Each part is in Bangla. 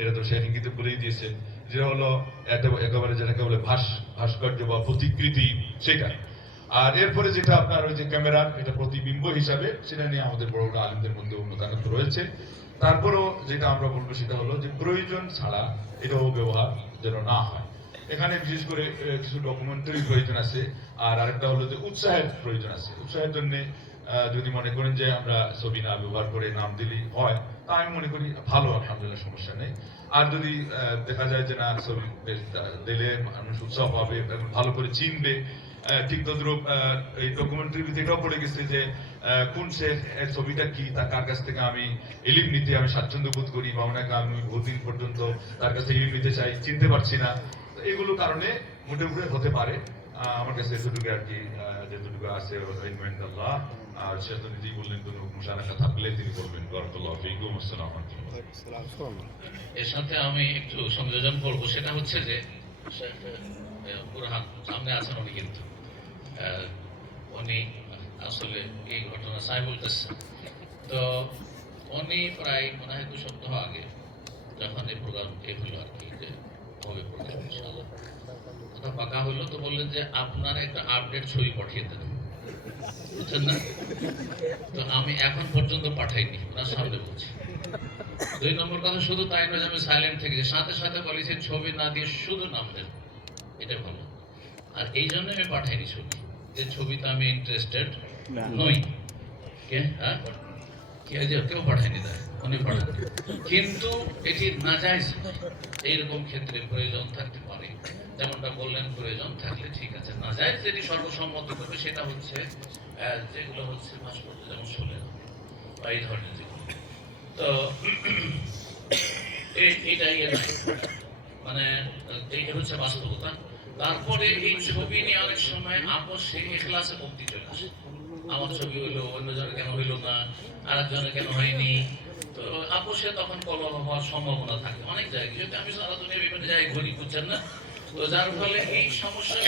এটা তো সে ইঙ্গিত বলেই দিয়েছে, যেটা হলো একেবারে যেটাকে বলে ভাস্কর্য বা প্রতিকৃতি সেটা। আর এরপরে যেটা আপনার ওই যে ক্যামেরার এটা প্রতিবিম্ব হিসাবে, সেটা নিয়ে আমাদের বড় বড় আলেমদের মধ্যে মতানৈক্য রয়েছে। তারপরেও যেটা আমরা বলবো সেটা হলো যে প্রয়োজন ছাড়া এটাও ব্যবহার যেন না হয়। এখানে বিশেষ করে কিছু ডকুমেন্টারি প্রয়োজন আছে, আর আরেকটা হলো যে উৎসাহের প্রয়োজন আছে। উৎসাহের জন্য যদি মনে করেন যে আমরা ছবি না ব্যবহার করে নাম দিলেই হয়, তা আমি মনে করি ভালো, আলহামদুলিল্লাহ, সমস্যা নেই। আর যদি দেখা যায় যে না ছবি দিলে মানুষ উৎসাহ পাবে, ভালো করে চিনবে, ঠিক তদ্রুপ এই ডকুমেন্টারির ভিতরে এটাও পড়ে গেছে যে কোন শেখ এর ছবিটা কি, তার কার কাছ থেকে আমি ইলিম নিতে আমি স্বাচ্ছন্দ্য বোধ করি, বা ওনাকে আমি বহুদিন পর্যন্ত তার কাছে ইলিম নিতে চাই, চিনতে পারছি না। এগুলো কারণে মোটে মোটে হতে পারে। আমার কাছে এতটুকু আর কি, যেটুকু আছে আল্লাহ। আর সেজন্য বললেন কোনো মুশারাকা থাকলে তিনি বলবেন। বারাকাল্লাহু ফীকুম। আসসালামু আলাইকুম। এর সাথে আমি একটু সংযোজন করবো, সেটা হচ্ছে যে বুরহান সামনে আছেন উনি, কিন্তু উনি আসলে এই ঘটনা চাই বলতেছে। তো উনি প্রায় মনে হয় 2 সপ্তাহ আগে যখন এই প্রোগ্রাম হলো আর কি, যে হবে প্রোগ্রাম ইনশাআল্লাহ, কথা পাকা হলো, তো বললেন যে আপনার একটা আপডেট ছবি পাঠিয়ে দেন, বুঝছেন না? তো আমি এখন পর্যন্ত পাঠাইনি, ওনার সামনে বলছি। 2 নম্বর কথা, শুধু তাই নয়, আমি সাইলেন্ট থেকে সাথে সাথে বলেছি ছবি না দিয়ে শুধু নাম দেন, এটা ভালো। আর এই জন্য আমি পাঠাইনি ছবি, যে ছবিতে আমি ইন্টারেস্টেড নই। কে হ্যাঁ কেউ পাঠায়নি, তাই উনি পাঠান। কিন্তু এটি নাজায়েজ, এইরকম ক্ষেত্রে প্রয়োজন থাকতে পারে, যেমনটা বললেন, প্রয়োজন থাকলে ঠিক আছে। নাজায়েজ যেটি সর্বসম্মত করবে সেটা হচ্ছে যেগুলো হচ্ছে ভাস্কর্য, যেমন শোলেন বা এই ধরনের যেগুলো। তো এইটাই মানে এই হচ্ছে বাস্তবতা। তারপরে এই ছবি নিয়ে অনেক সময় আপসে এখলাসে মুক্তি চলে আসে। আমার ছবি হইলো, অন্যজনের কেন হইলো না, আরেকজনের কেন হয়নি। তো আপসে তখন কলহ হওয়ার সম্ভাবনা থাকে অনেক জায়গায়, যেহেতু আমি সারা দুনিয়া বিভিন্ন জায়গায় ঘুরি, বুঝছেন না? তো যার ফলে এই সমস্যা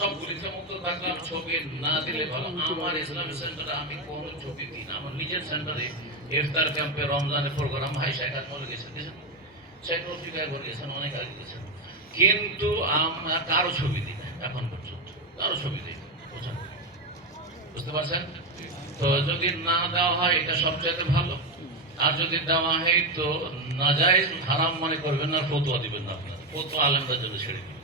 সব গুলিতে মুক্ত থাকলাম, ছবি না দিলে ভালো। আমার ইসলামিক সেন্টারে আমি কোনো ছবি দিই না। আমার নিজের সেন্টারে ইফতার ক্যাম্পে রমজানের প্রোগ্রাম ভাই শেখ আজমল গেছেন, শেখ রফিক একবার গেছেন, অনেক আগে গেছেন, কিন্তু আমরা কারো ছবি দিই না এখন পর্যন্ত, কারো ছবি দিই না, বুঝতে পারছেন? তো যদি না দেওয়া হয় এটা সবচেয়ে ভালো। আর যদি দেওয়া হয় তো নাজায়েজ হারাম মনে করবেন না, ফতোয়া দিবেন না। আপনার ফতোয়া আলেমদের জন্য ছেড়ে দিবেন।